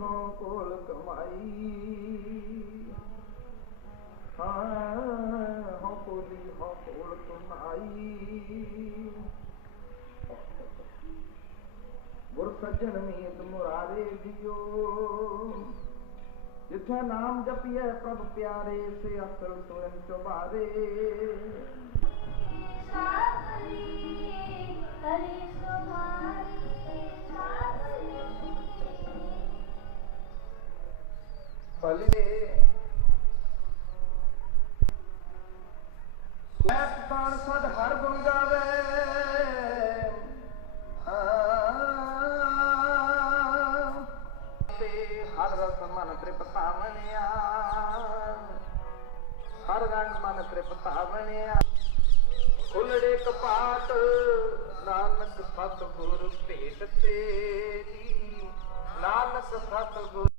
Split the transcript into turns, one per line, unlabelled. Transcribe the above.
ਹੋ ਕੋਲ ਕਮਾਈ। ਹਾਂ ਹੋ ਕੋਲੀ ਹੋ ਕੋਲ ਕਮਾਈ ਗੁਰ ਸੱਜਣ ਮੀਤ ਮੁਰਾਰੇ ਦਿਓ। ਜਿੱਥੇ ਨਾਮ ਜਪੀਏ ਪ੍ਰਭ ਪਿਆਰੇ, ਸੇ ਅਸਲ ਤੁਰਨ ਚੁਬਾਰੇ ਭਲੇ ਸੈਤ ਤਾਣ ਸਦ ਹਰ ਗੁਣ ਗਾਵੇ। ਤੇ ਹਰ ਰਸ ਮਨ ਤ੍ਰਿਪਤਾ ਬਣਿਆ ਹਰ ਰੰਗ ਮਨ ਤ੍ਰਿਪਤਾ ਬਣਿਆ ਖੁੱਲੜੇ ਕਪਾਟ ਨਾਨਕ ਸਤਿਗੁਰ ਭੇਟ ਤੇਰੀ। ਨਾਨਕ ਸਤਿਗੁਰ